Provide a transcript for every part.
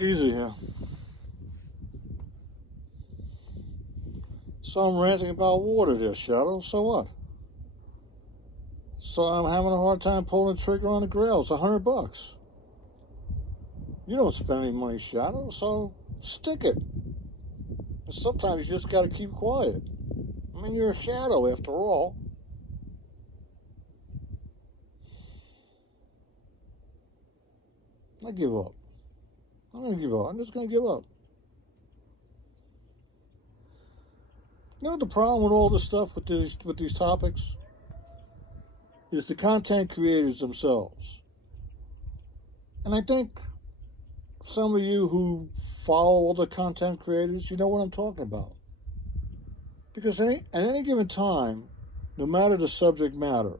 Easy here. So I'm ranting about water there, Shadow. So what? So I'm having a hard time pulling the trigger on the grill. It's $100. You don't spend any money, Shadow, so stick it. And sometimes you just gotta keep quiet. I mean, you're a shadow after all. I give up. I'm gonna give up. I'm just gonna give up. You know what the problem with all this stuff with these topics is the content creators themselves. And I think some of you who follow all the content creators, you know what I'm talking about. Because at any given time, no matter the subject matter,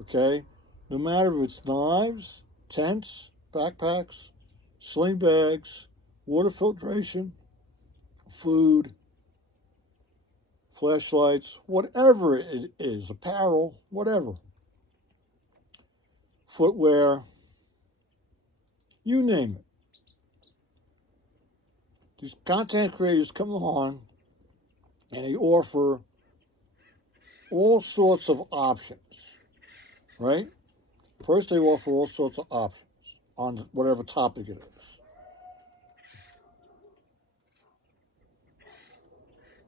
okay, no matter if it's knives, tents, backpacks, sling bags, water filtration, food, flashlights, whatever it is, apparel, whatever, footwear, you name it. These content creators come on and they offer all sorts of options, right? First, they offer all sorts of options on whatever topic it is.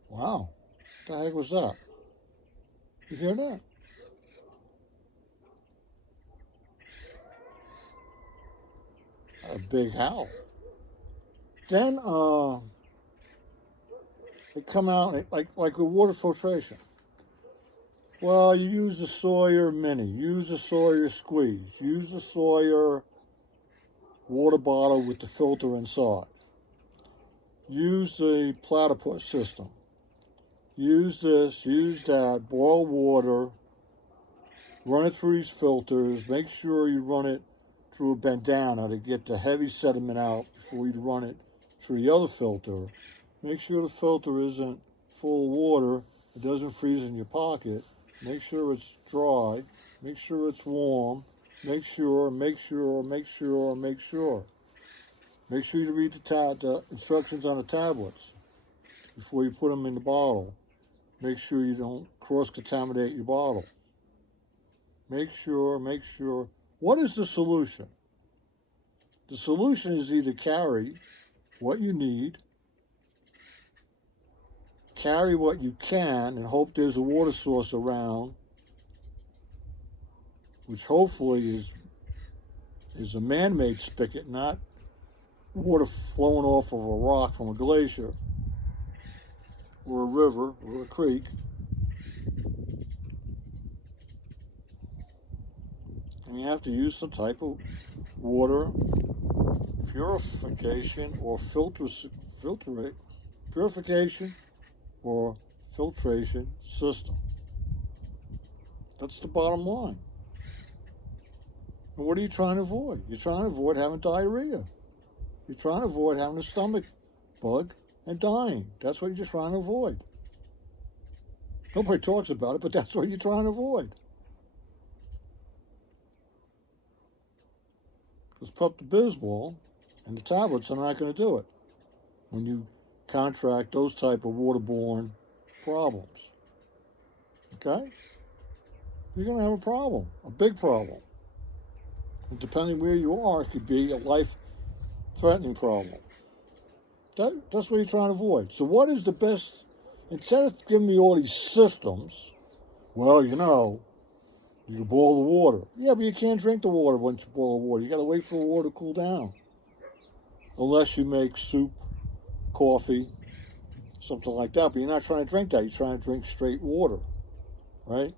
Wow, what the heck was that? You hear that? A big howl. Then they come out like with water filtration. Well, you use the Sawyer Mini, use the Sawyer Squeeze, use the Sawyer water bottle with the filter inside. Use the platypus system. Use this, use that, boil water, run it through these filters, make sure you run it through a bandana to get the heavy sediment out before you run it through the other filter. Make sure the filter isn't full of water, it doesn't freeze in your pocket. Make sure it's dry, make sure it's warm, make sure. Make sure you read the instructions on the tablets before you put them in the bottle. Make sure you don't cross-contaminate your bottle. Make sure. What is the solution? The solution is either carry what you need, carry what you can, and hope there's a water source around, which hopefully is a man-made spigot, not water flowing off of a rock from a glacier or a river or a creek. And you have to use some type of water purification or purification or filtration system. That's the bottom line. And what are you trying to avoid? You're trying to avoid having diarrhea. You're trying to avoid having a stomach bug and dying. That's what you're trying to avoid. Nobody talks about it, but that's what you're trying to avoid. Because Pepto-Bismol and the tablets are not going to do it when you contract those type of waterborne problems. Okay? You're going to have a problem, a big problem. And depending where you are, it could be a life-threatening problem. That's what you're trying to avoid. So what is the best, instead of giving me all these systems, well, you can boil the water. Yeah, but you can't drink the water once you boil the water. You got to wait for the water to cool down. Unless you make soup, coffee, something like that. But you're not trying to drink that. You're trying to drink straight water, right?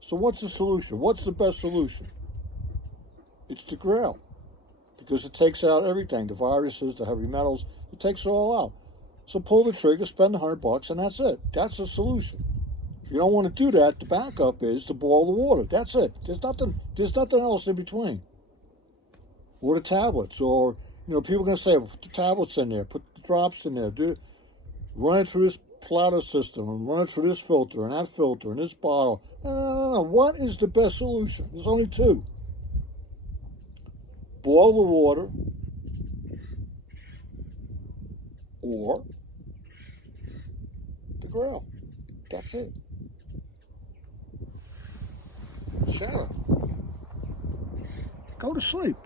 So what's the solution? What's the best solution? It's the grill. Because it takes out everything, the viruses, the heavy metals, it takes it all out. So pull the trigger, spend $100, and that's it. That's the solution. If you don't want to do that, the backup is to boil the water. That's it. There's nothing else in between. Or the tablets, or people are going to say, put the tablets in there, put the drops in there, run it through this platter system, and run it through this filter, and that filter, and this bottle. No. What is the best solution? There's only two. Boil the water, or the grill. That's it. Shadow, go to sleep.